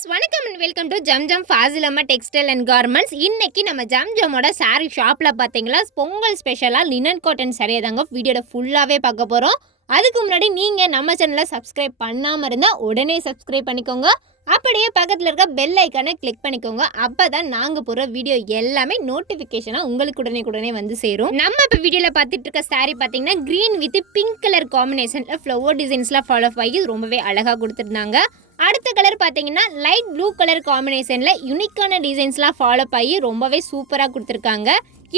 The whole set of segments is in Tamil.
ஃப்ரெண்ட்ஸ் வணக்கம் and welcome to Zamzam Fazil textile and garments. இன்னைக்கு நம்ம ஜம்ஜமோட சாரி ஷாப்பில் பார்த்தீங்களா பொங்கல் ஸ்பெஷலாக லினன் காட்டன் சாரியை தாங்க வீடியோட ஃபுல்லாகவே பார்க்க போகிறோம். அதுக்கு முன்னாடி நீங்கள் நம்ம சேனலை சப்ஸ்கிரைப் பண்ணாமல் இருந்தால் உடனே சப்ஸ்கிரைப் பண்ணிக்கோங்க. அப்படியே பக்கத்தில் இருக்க பெல் ஐக்கானை கிளிக் பண்ணிக்கோங்க. அப்போ தான் நாங்கள் போகிற வீடியோ எல்லாமே நோட்டிஃபிகேஷனாக உங்களுக்கு உடனே வந்து சேரும். நம்ம இப்போ வீடியோவில் பார்த்துட்டு இருக்க சாரி பார்த்தீங்கன்னா க்ரீன் வித் பிங்க் கலர் காம்பினேஷனில் ஃப்ளவர் டிசைன்ஸ்லாம் ஃபாலோ ஆகி ரொம்பவே அழகாக கொடுத்துருந்தாங்க. அடுத்த கலர் பார்த்தீங்கன்னா லைட் ப்ளூ கலர் காம்பினேஷனில் யூனிக்கான டிசைன்ஸ்லாம் ஃபாலோ ஆகி ரொம்பவே சூப்பராக கொடுத்துருக்காங்க.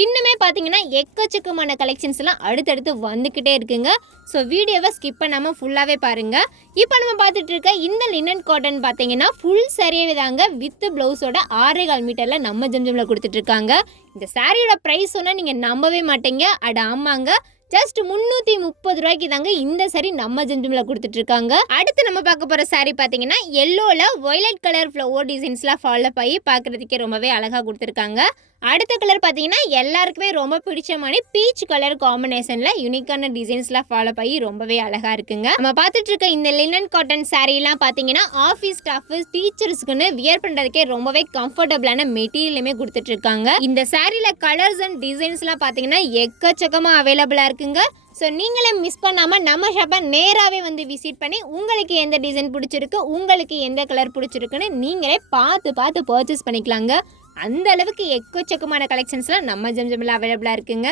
இன்னுமே பார்த்தீங்கன்னா எக்கச்சக்கமான கலெக்ஷன்ஸ்லாம் அடுத்தடுத்து வந்துக்கிட்டே இருக்குங்க. ஸோ வீடியோவை ஸ்கிப் பண்ணாமல் ஃபுல்லாகவே பாருங்கள். இப்போ நம்ம பார்த்துட்டு இருக்க இந்த லினன் காட்டன் பார்த்தீங்கன்னா ஃபுல் சாரியே தாங்க வித் ப்ளவுஸோட 6.25 மீட்டரில் நம்ம ஜம்ஜமில் கொடுத்துட்ருக்காங்க. இந்த சாரியோட ப்ரைஸ் சொன்னால் நீங்கள் நம்பவே மாட்டீங்க. அட ஆமாங்க, ஜஸ்ட் 330 ரூபாய்க்கு தாங்க இந்த சாரி நம்ம ஜம்ஜமில் கொடுத்துட்ருக்காங்க. அடுத்து நம்ம பார்க்க போகிற சாரி பார்த்தீங்கன்னா எல்லோவில் வயலட் கலர் ஃப்ளவர் டிசைன்ஸ்லாம் ஃபாலோ ஆகி பார்க்குறதுக்கே ரொம்பவே அழகாக கொடுத்துருக்காங்க. அடுத்த கலர் பார்த்தீங்கன்னா எல்லாருக்குமே ரொம்ப பிடிச்சமான பீச் கலர் காம்பினேஷனில் யூனிக்கான டிசைன்ஸ்லாம் ஃபாலோ ஆகி ரொம்பவே அழகாக இருக்குங்க. நம்ம பார்த்துட்டு இருக்க இந்த லினன் காட்டன் சாரீலாம் பார்த்தீங்கன்னா ஆஃபீஸ் ஸ்டாஃப் டீச்சர்ஸ்க்குன்னு வியர் பண்ணுறதுக்கே ரொம்பவே கம்ஃபர்டபுளான மெட்டீரியலுமே கொடுத்துட்ருக்காங்க. இந்த சாரியில் கலர்ஸ் அண்ட் டிசைன்ஸ்லாம் பார்த்தீங்கன்னா எக்கச்சக்கமாக அவைலபிளாக இருக்குங்க. ஸோ நீங்களே மிஸ் பண்ணாமல் நம்ம ஷாப்பை நேராகவே வந்து விசிட் பண்ணி உங்களுக்கு எந்த டிசைன் பிடிச்சிருக்கு, உங்களுக்கு எந்த கலர் பிடிச்சிருக்குன்னு நீங்களே பார்த்து பர்ச்சேஸ் பண்ணிக்கலாங்க. அந்த அளவுக்கு எக்கச்சக்கமான கலெக்ஷன்ஸ்லாம் நம்ம ஜம்ஜமில் அவைலபிளாக இருக்குங்க.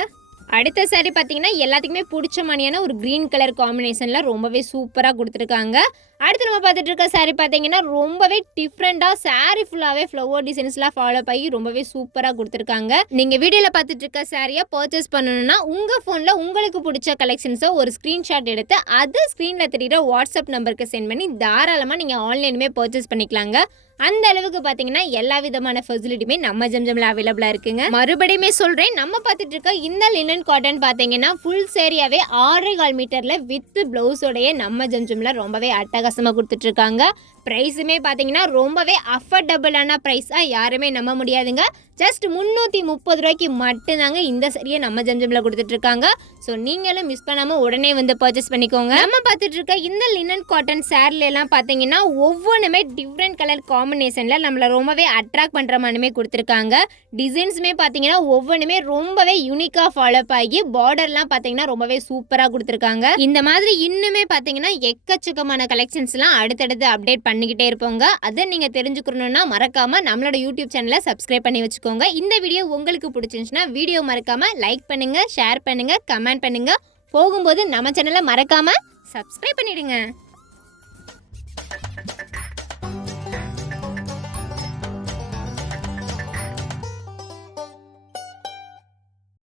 அடுத்த சாரி பார்த்தீங்கன்னா எல்லாத்துக்குமே பிடிச்ச மாதிரியான ஒரு க்ரீன் கலர் காம்பினேஷனில் ரொம்பவே சூப்பராக கொடுத்துருக்காங்க. அடுத்து நம்ம பார்த்துட்டு இருக்க சாரி பார்த்தீங்கன்னா ரொம்பவே டிஃப்ரெண்ட்டாக சாரி ஃபுல்லாகவே ஃப்ளவர் டிசைன்ஸ்லாம் ஃபாலோ ஆகி ரொம்பவே சூப்பராக கொடுத்துருக்காங்க. நீங்கள் வீடியோவில் பார்த்துட்டு இருக்க சாரியை பர்ச்சேஸ் பண்ணணும்னா உங்கள் ஃபோனில் உங்களுக்கு பிடிச்ச கலெக்ஷன்ஸை ஒரு ஸ்க்ரீன்ஷாட் எடுத்து அதை ஸ்க்ரீனில் தெரிகிற வாட்ஸ்அப் நம்பருக்கு சென்ட் பண்ணி தாராளமாக நீங்கள் ஆன்லைனுமே பர்ச்சேஸ் பண்ணிக்கலாங்க. அந்த அளவுக்கு பார்த்தீங்கன்னா எல்லா விதமான ஃபெசிலிட்டியுமே நம்ம ஜம்ஜமில் அவைலபிளாக இருக்குங்க. மறுபடியுமே சொல்கிறேன், நம்ம பார்த்துட்டு இருக்க இந்த லினன் காட்டன் பார்த்தீங்கன்னா ஃபுல் சேரியாவே 6.25 மீட்டரில் வித் ப்ளவுஸோடைய நம்ம ஜம்ஜமில் ரொம்பவே அட்டகாசமாக கொடுத்துட்ருக்காங்க. ப்ரைஸுமே பார்த்தீங்கன்னா ரொம்பவே அஃபர்டபுளான ப்ரைஸாக யாருமே நம்ப முடியாதுங்க. ஜஸ்ட் 330 ரூபாய்க்கு மட்டும்தாங்க இந்த சரியை நம்ம ஜம்ஜமில் கொடுத்துட்ருக்காங்க. ஸோ நீங்களும் மிஸ் பண்ணாமல் உடனே வந்து பர்ச்சேஸ் பண்ணிக்கோங்க. நம்ம பார்த்துட்டு இருக்க இந்த லினன் காட்டன் சாரிலாம் பார்த்தீங்கன்னா ஒவ்வொன்றுமே டிஃப்ரெண்ட் கலர் காம்பினேஷனில் நம்மளை ரொம்பவே அட்ராக்ட் பண்ணுற மாதிரிமே கொடுத்துருக்காங்க. டிசைன்ஸுமே பார்த்தீங்கன்னா ஒவ்வொன்றுமே ரொம்பவே யூனிக்காக ஃபாலோ ஆகி பார்டர்லாம் பார்த்தீங்கன்னா ரொம்பவே சூப்பராக கொடுத்துருக்காங்க. இந்த மாதிரி இன்னுமே பார்த்தீங்கன்னா எக்கச்சக்கமான கலெக்ஷன்ஸ்லாம் அடுத்தடுத்து அப்டேட் பண்ணிக்கிட்டே இருப்போங்க. அதை நீங்கள் தெரிஞ்சுக்கணுன்னா மறக்காமல் நம்மளோட யூடியூப் சேனலை சப்ஸ்கிரைப் பண்ணி வச்சுக்கோங்க. இந்த வீடியோ உங்களுக்கு பிடிச்சிருந்துச்சுன்னா வீடியோ மறக்காமல் லைக் பண்ணுங்கள், ஷேர் பண்ணுங்கள், கமெண்ட் பண்ணுங்கள். போகும்போது நம்ம சேனலை மறக்காமல் சப்ஸ்கிரைப் பண்ணிடுங்க.